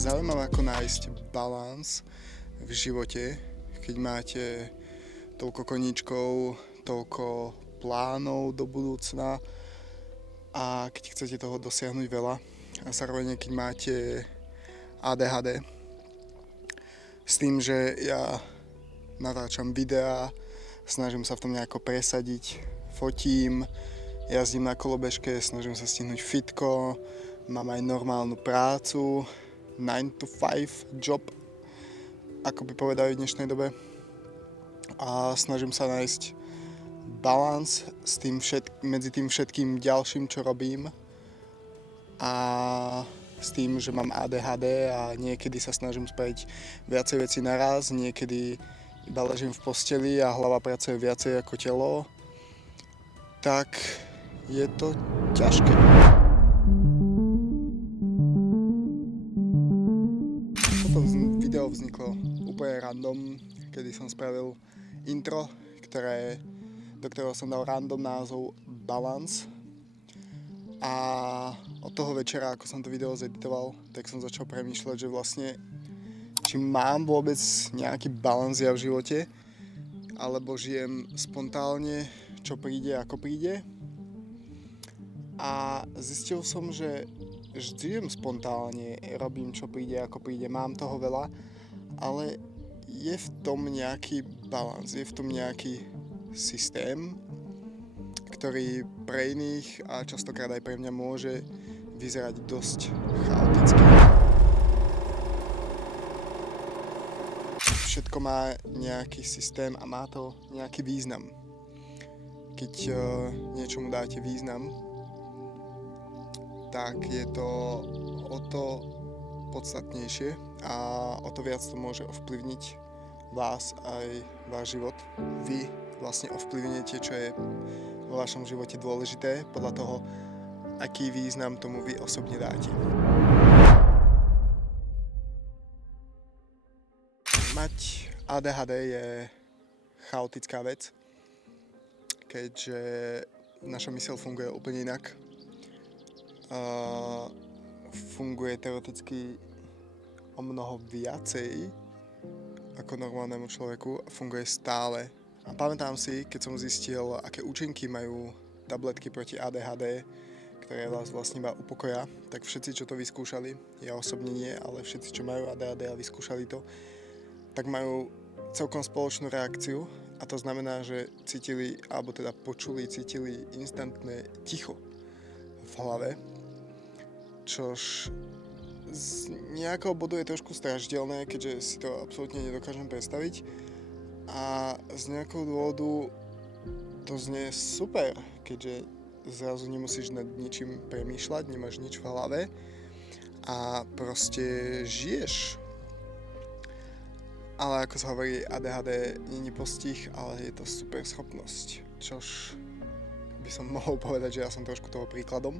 zaujímavé, ako nájsť balans v živote, keď máte toľko koníčkov, toľko plánov do budúcna a keď chcete toho dosiahnuť veľa a zároveň keď máte ADHD. S tým, že ja natáčam videá, snažím sa v tom nejako presadiť, fotím, jazdím na kolobežke, snažím sa stihnúť fitko, mám aj normálnu prácu, 9 to 5 job, ako by povedali v dnešnej dobe. A snažím sa nájsť balans medzi tým všetkým ďalším, čo robím. A s tým, že mám ADHD a niekedy sa snažím spraviť viacej vecí naraz, niekedy iba ležím v posteli a hlava pracuje viacej ako telo, tak je to ťažké. Toto video vzniklo úplne random, kedy som spravil intro, do ktorého som dal random názov Balance. A od toho večera, ako som to video zeditoval, tak som začal premýšľať, že vlastne či mám vôbec nejaký balans ja v živote, alebo žijem spontánne, čo príde, ako príde. A zistil som, že žijem spontánne, robím, čo príde, ako príde, mám toho veľa, ale je v tom nejaký balans, je v tom nejaký systém, ktorý pre iných a častokrát aj pre mňa môže vyzerať dosť chaoticky. Všetko má nejaký systém a má to nejaký význam. Keď niečomu dáte význam, tak je to o to podstatnejšie a o to viac to môže ovplyvniť vás aj váš život. Vy vlastne ovplyvnite, čo je vo vašom živote dôležité, podľa toho, aký význam tomu vy osobne dáte. Mať ADHD je chaotická vec, keďže naša myseľ funguje úplne inak. Funguje teoreticky o mnoho viacej ako normálnemu človeku a funguje stále. A pamätám si, keď som zistil, aké účinky majú tabletky proti ADHD, ktoré vás vlastne iba upokoja, tak všetci, čo to vyskúšali, ja osobne nie, ale všetci, čo majú ADHD a vyskúšali to, tak majú celkom spoločnú reakciu a to znamená, že cítili instantné ticho v hlave, čož z nejakého bodu je trošku strašidelné, keďže si to absolútne nedokážem predstaviť. A z nejakého dôvodu to znie super, keďže zrazu nemusíš nad ničím premýšľať, nemáš nič v hlave a proste žiješ. Ale ako sa hovorí, ADHD nie je postih, ale je to super schopnosť, čož by som mohol povedať, že ja som trošku toho príkladom.